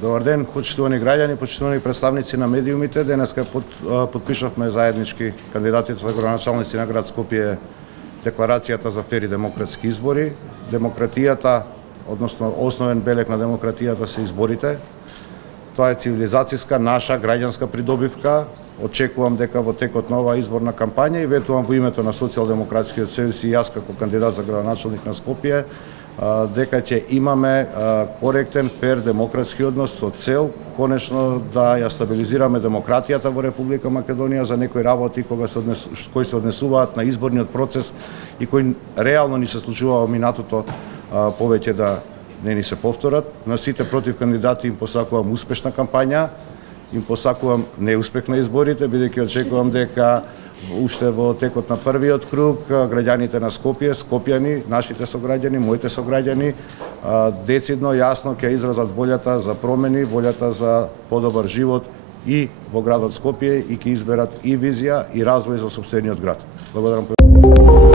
Добар ден, почитувани граѓани, почитувани представници на медиумите. Денеска подпишавме заеднички кандидатите за градоначалници на град Скопје декларацијата за фер и демократски избори. Демократијата, односно основен белег на демократијата се изборите. Тоа е цивилизацијска, наша, граѓанска придобивка. Очекувам дека во текот на оваа изборна кампања и ветувам во името на Социјалдемократскиот сојуз и јас како кандидат за градоначалник на Скопје дека ќе имаме коректен, фер, демократски однос со цел конечно да ја стабилизираме демократијата во Република Македонија за некои работи кои се однесуваат на изборниот процес и кои реално ни се случува во минатото повеќе да не ни се повторат. На сите против кандидати им посакувам успешна кампања, им посакувам неуспех на изборите, бидејќи очекувам дека уште во текот на првиот круг граѓаните на Скопје, скопјани, нашите сограѓани, моите сограѓани, децидно, јасно ќе изразат волјата за промени, волјата за подобар живот и во градот Скопје и ќе изберат и визија и развој за сопствениот град. Благодарам.